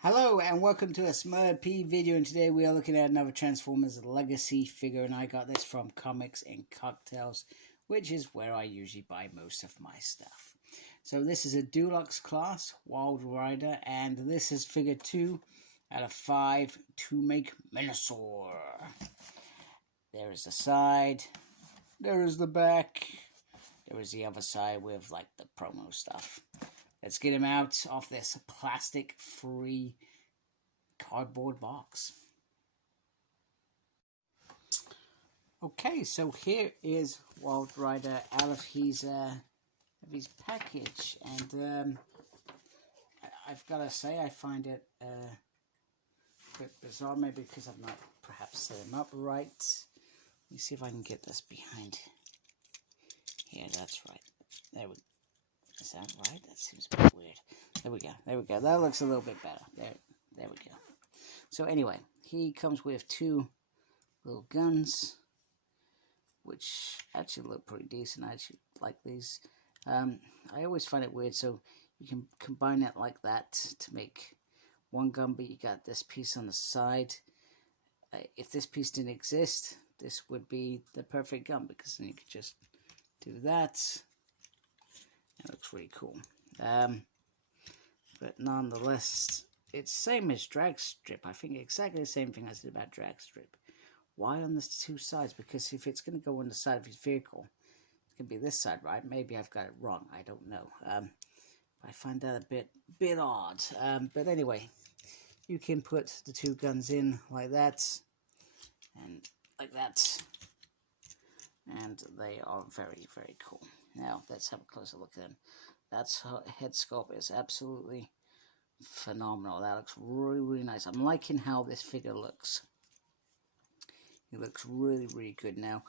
Hello and welcome to a Smurd P video, and today we are looking at another Transformers Legacy figure, and I got this from Comics and Cocktails, which is where I usually buy most of my stuff. So this is a Deluxe class Wildrider, and this is figure 2 out of 5 to make Minosaur. There is the side, there is the back, there is the other side with like the promo stuff. Let's get him out of this plastic-free cardboard box. Okay, so here is Wildrider out of his package, and I've got to say I find it a bit bizarre, maybe because I've not perhaps set him up right. Let me see if I can get this behind here. That's right. There we go. Is that right? That seems a bit weird. There we go. There we go. That looks a little bit better. There we go. So anyway, he comes with 2 little guns, which actually look pretty decent. I actually like these. I always find it weird. So you can combine it like that to make one gun, but you got this piece on the side. If this piece didn't exist, this would be the perfect gun, because then you could just do that. That looks really cool. But nonetheless, it's same as drag strip. I think exactly the same thing I said about drag strip. Why on the 2 sides? Because if it's going to go on the side of his vehicle, it's going to be this side, right? Maybe I've got it wrong. I don't know. I find that a bit odd. But anyway, you can put the 2 guns in like that and like that, and they are very, very cool. Now, let's have a closer look at him. That head sculpt is absolutely phenomenal. That looks really, really nice. I'm liking how this figure looks. It looks really, really good. Now,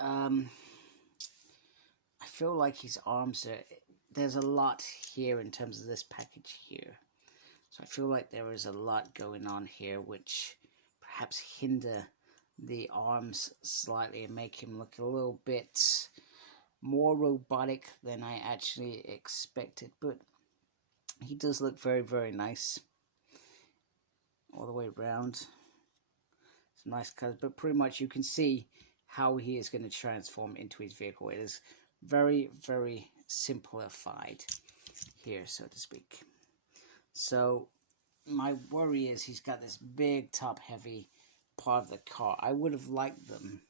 I feel like his arms are... There's a lot here in terms of this package here. So I feel like there is a lot going on here, which perhaps hinder the arms slightly and make him look a little bit more robotic than I actually expected, but he does look very, very nice all the way around. Some nice colors, but pretty much you can see how he is going to transform into his vehicle. It is very, very simplified here, so to speak. So my worry is he's got this big top heavy part of the car. I would have liked them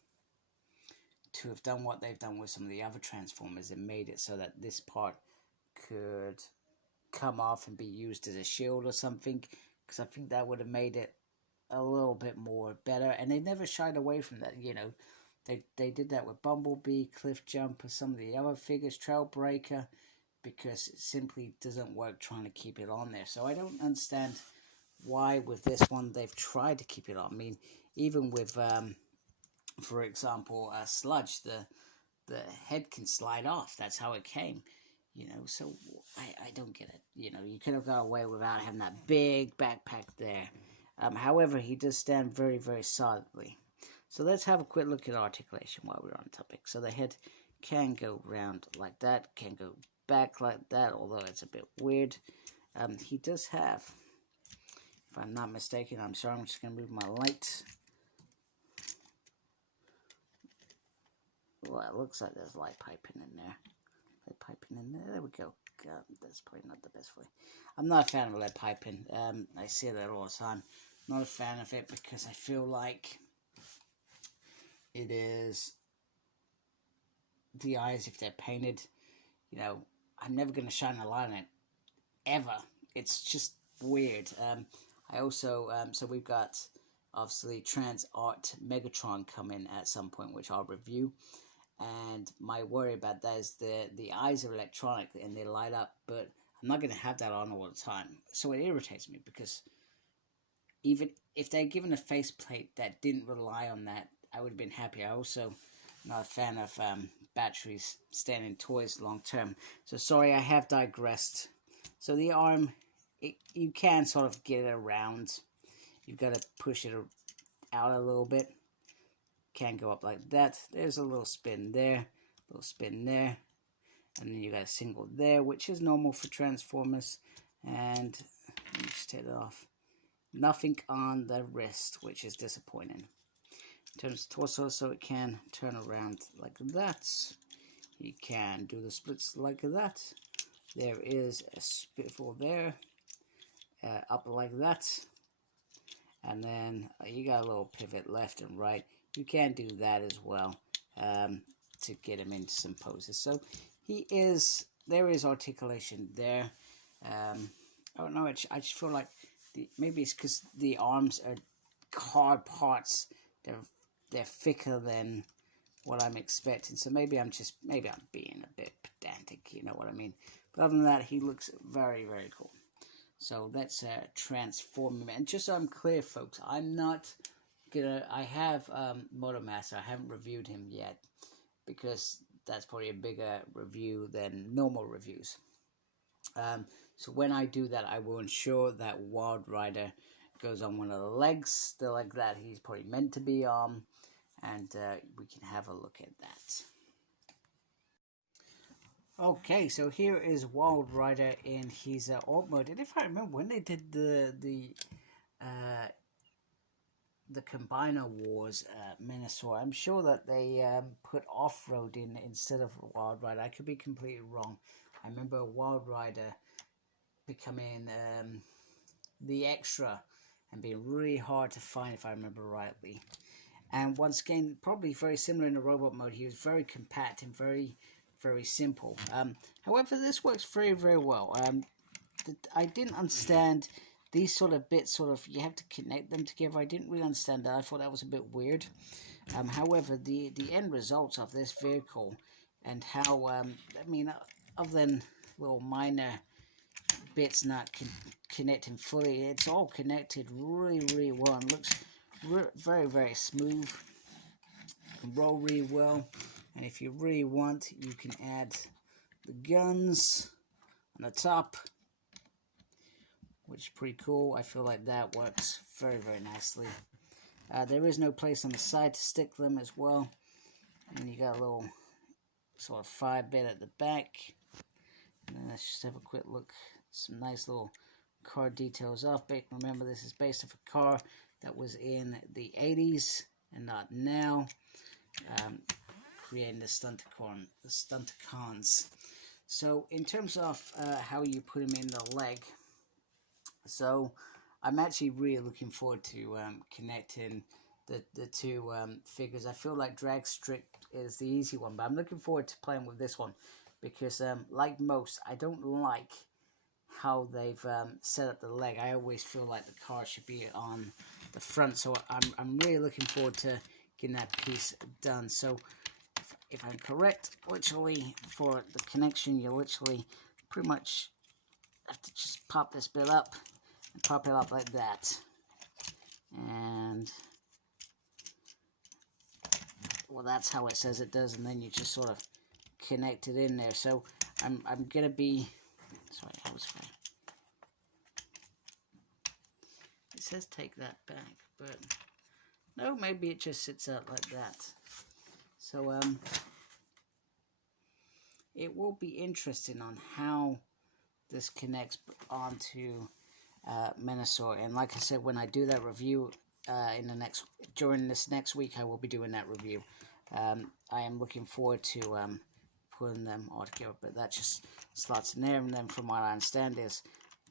to have done what they've done with some of the other Transformers and made it so that this part could come off and be used as a shield or something, because I think that would have made it a little bit more better. And they never shied away from that. You know, they did that with Bumblebee, Cliff Jumper, some of the other figures, Trailbreaker, because it simply doesn't work trying to keep it on there. So I don't understand why with this one they've tried to keep it on. I mean, even with for example, Sludge, the head can slide off. That's how it came, you know. So I don't get it. You know, you could have got away without having that big backpack there. However, he does stand very, very solidly. So let's have a quick look at articulation while we're on topic. So the head can go round like that, can go back like that, although it's a bit weird. He does have, if I'm not mistaken, I'm sorry, I'm just going to move my light. Well, it looks like there's light piping in there. Lead piping in there. There we go. That's probably not the best way. I'm not a fan of lead piping. I say that all the time. Not a fan of it because I feel like it is the eyes, if they're painted, you know, I'm never going to shine a light on it. Ever. It's just weird. I also, so we've got obviously Trans Art Megatron coming at some point, which I'll review. And my worry about that is the eyes are electronic and they light up, but I'm not going to have that on all the time. So it irritates me, because even if they're given a faceplate that didn't rely on that, I would have been happy. I also not a fan of batteries staying in toys long term. So sorry, I have digressed. So the arm, you can sort of get it around. You've got to push it out a little bit. Can go up like that. There's a little spin there, little spin there, and then you got a single there, which is normal for Transformers. And Let me just take that off. Nothing on the wrist, which is disappointing. In terms of torso, so it can turn around like that. You can do the splits like that. There is a spiffle there, up like that. And then you got a little pivot left and right. You can do that as well to get him into some poses. So there is articulation there. I don't know, I just feel like maybe it's because the arms are hard parts. They're thicker than what I'm expecting. So maybe I'm being a bit pedantic, you know what I mean? But other than that, he looks very, very cool. So let's transform him. And just so I'm clear, folks, I'm not gonna. I have Motomaster. I haven't reviewed him yet because that's probably a bigger review than normal reviews. So when I do that, I will ensure that Wildrider goes on one of the legs, the leg that he's probably meant to be on, and we can have a look at that. Okay, so here is Wildrider in his alt mode, and if I remember when they did the Combiner Wars Minosaur, I'm sure that they put Off-Road in instead of Wildrider. I could be completely wrong. I remember Wildrider becoming the extra and being really hard to find, if I remember rightly. And once again, probably very similar in the robot mode. He was very compact and very, very simple. However, this works very, very well. I didn't understand these sort of bits, you have to connect them together. I didn't really understand that. I thought that was a bit weird. However, the end results of this vehicle and how, I mean, other than little minor bits not connecting fully, it's all connected really, really well and looks very, very smooth. Can roll really well, and if you really want, you can add the guns on the top, which is pretty cool. I feel like that works very, very nicely. There is no place on the side to stick them as well, and you got a little sort of fire bit at the back. And then let's just have a quick look. Some nice little car details off. But remember, this is based off a car that was in the 80s and not now. Creating the Stunticons. So in terms of how you put him in the leg, so I'm actually really looking forward to connecting the two figures. I feel like Drag Strip is the easy one, but I'm looking forward to playing with this one because like most, I don't like how they've set up the leg. I always feel like the car should be on the front, so I'm really looking forward to getting that piece done. So if I'm correct, literally for the connection, you literally pretty much have to just pop this bit up and pop it up like that, and well, that's how it says it does, and then you just sort of connect it in there. So I'm gonna be sorry, I was fine. It says take that back, but no, maybe it just sits out like that. So it will be interesting on how this connects onto Minosaur. And like I said, when I do that review during this next week, I will be doing that review. I am looking forward to putting them all together, but that just slots in there. And then from what I understand is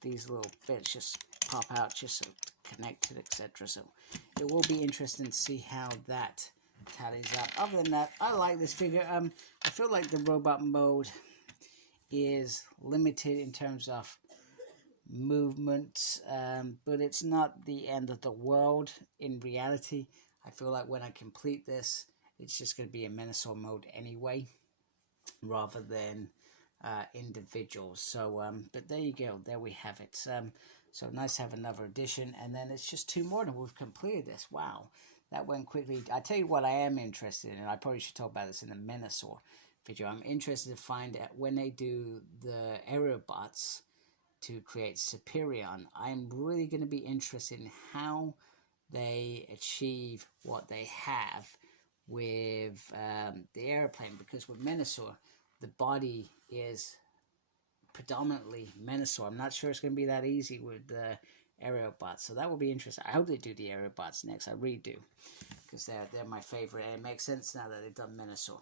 these little bits just pop out just so connected, etc. So it will be interesting to see how that tallies up. Other than that, I like this figure. I feel like the robot mode is limited in terms of movement, but it's not the end of the world in reality. I feel like when I complete this, it's just going to be a Minosaur mode anyway, rather than individuals. So, but there you go. There we have it. So nice to have another edition, and then it's just 2 more and we've completed this. Wow, that went quickly. I tell you what I am interested in, and I probably should talk about this in the Minosaur video. I'm interested to find out when they do the Aerobots to create Superion. I'm really going to be interested in how they achieve what they have with the airplane, because with Minosaur, the body is predominantly Menasor. I'm not sure it's going to be that easy with the aerial bots, so that will be interesting. I hope they do the aerial bots next. I really do, because they're my favorite. And it makes sense now that they've done Menasor,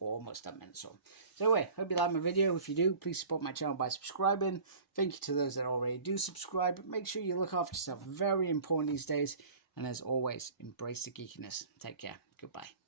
or almost done Menasor. So anyway, hope you like my video. If you do, please support my channel by subscribing. Thank you to those that already do subscribe. Make sure you look after yourself. Very important these days. And as always, embrace the geekiness. Take care. Goodbye.